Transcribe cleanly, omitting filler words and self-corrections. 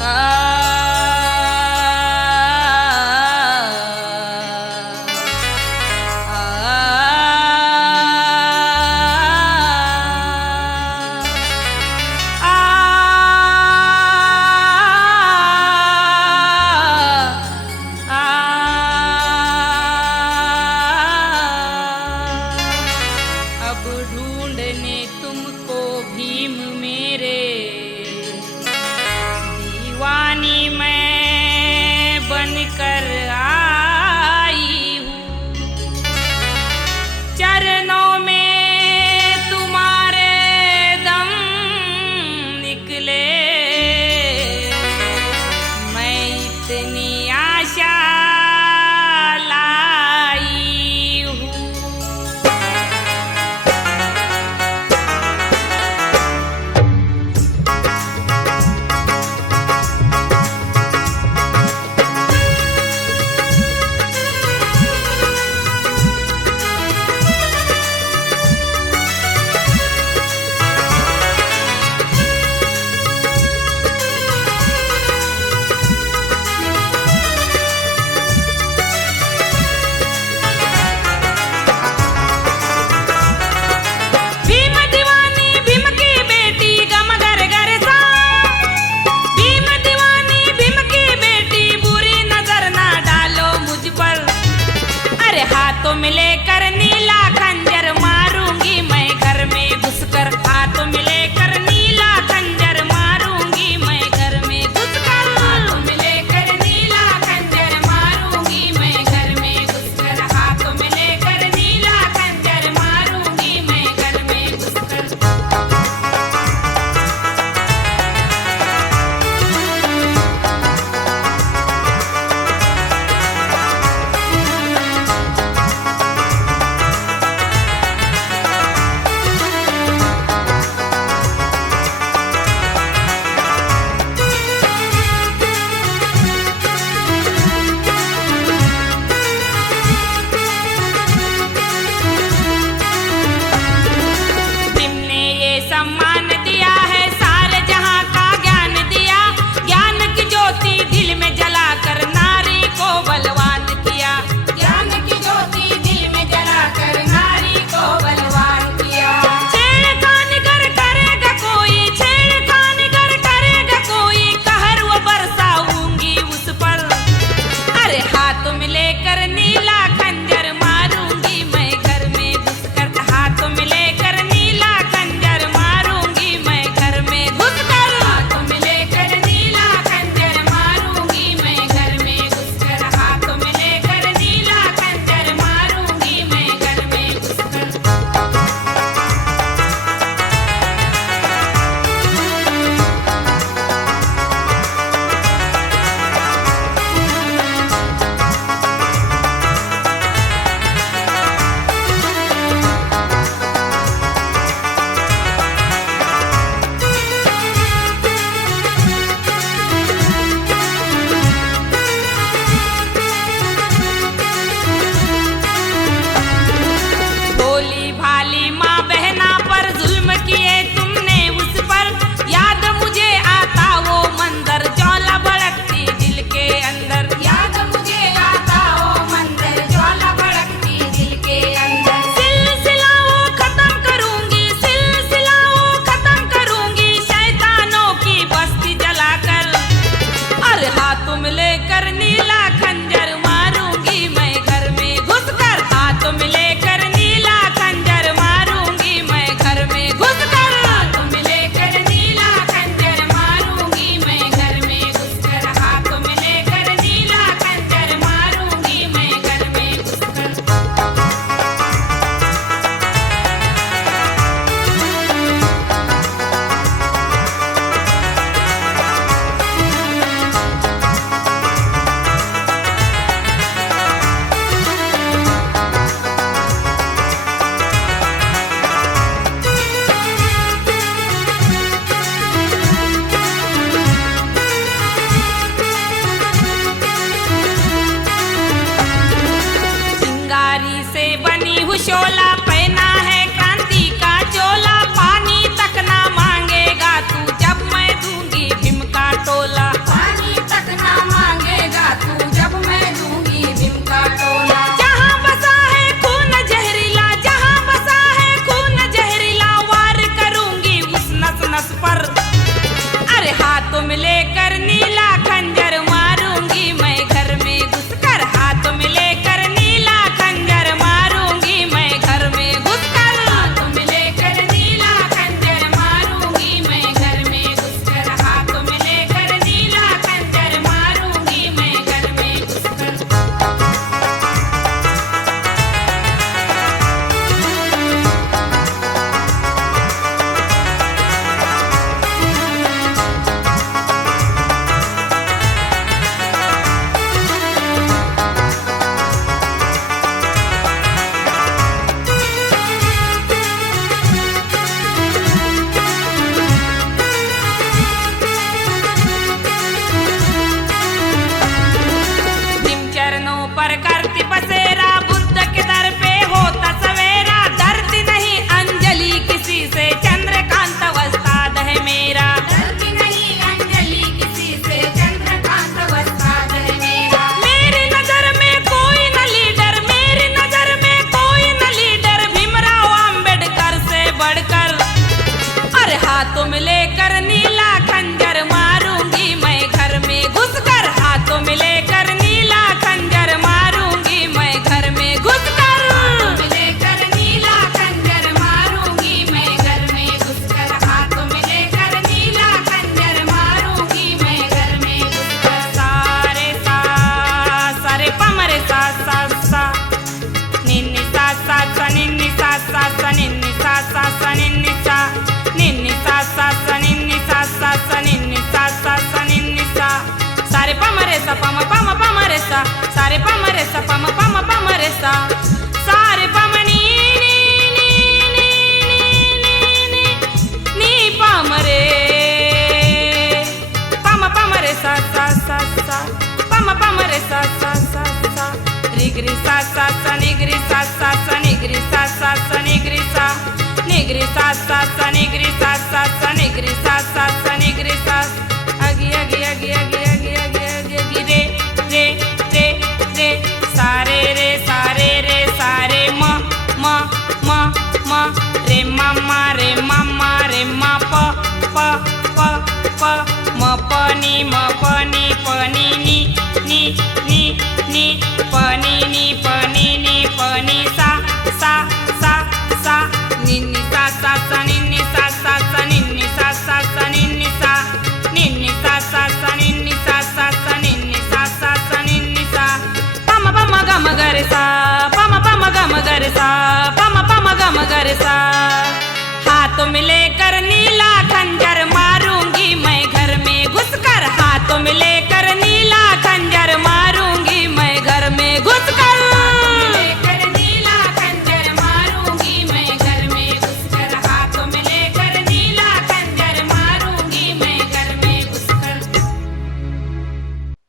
अब ढूंढने तुमको भीम मेरे, दीवानी मैं बनकर आई हूँ। चरणों में तुम्हारे दम निकले, मैं इतनी आशा लाई हूँ। सा पम पम पम रे सा सारे पम रे सा पम पम पम रे सा सारे पम नी नी नी नी नी नी नी पम रे पम पम रे सा सा सा सा पम पम रे सा सा सा सा रिगरी सा सा सा निगरी सा सा सा निगरी सा सा सा निगरी सा निगरी सा सा सा निगरी सा सा सा निगरी सा सा सा निगरी सा